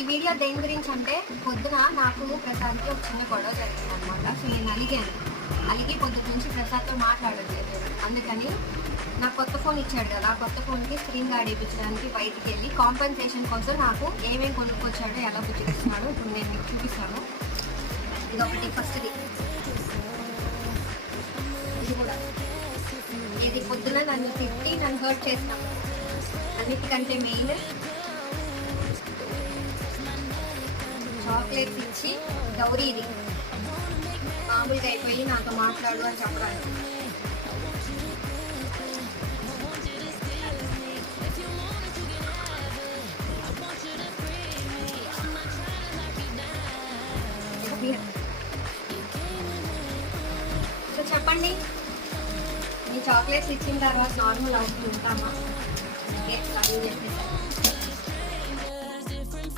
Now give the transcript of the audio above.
ఈ వీడియో దేని గురించి అంటే పొద్దున నాకు ప్రసాద్కి ఒక చిన్న గొడవ జరిగింది అనమాట. సో నేను అలిగి పొద్దున నుంచి ప్రసాద్తో మాట్లాడలేదు. అందుకని నాకు కొత్త ఫోన్ ఇచ్చాడు కదా, ఆ కొత్త ఫోన్కి స్క్రీన్ గార్డ్ వేయించడానికి బయటికి వెళ్ళి కాంపెన్సేషన్ కోసం నాకు ఏమేమి కొనుక్కొచ్చాడో ఎలా బుజ్జిస్తున్నాడో ఇప్పుడు నేను మీకు చూపిస్తాను. ఇదొకటి ఫస్ట్ది. ఇది కూడా ఇది పొద్దున నన్ను తిట్టి నన్ను హర్ట్ చేస్తాం. అన్నిటికంటే మెయిన్ చాక్లెట్స్ ఇచ్చి గౌరీ ఇది మామూలుగా అయిపోయి నాతో మాట్లాడు అని చెప్పడానికి. సో చెప్పండి, మీ చాక్లెట్స్ ఇచ్చిన తర్వాత నార్మల్ అవుతూ ఉంటామా? అది చెప్పేసి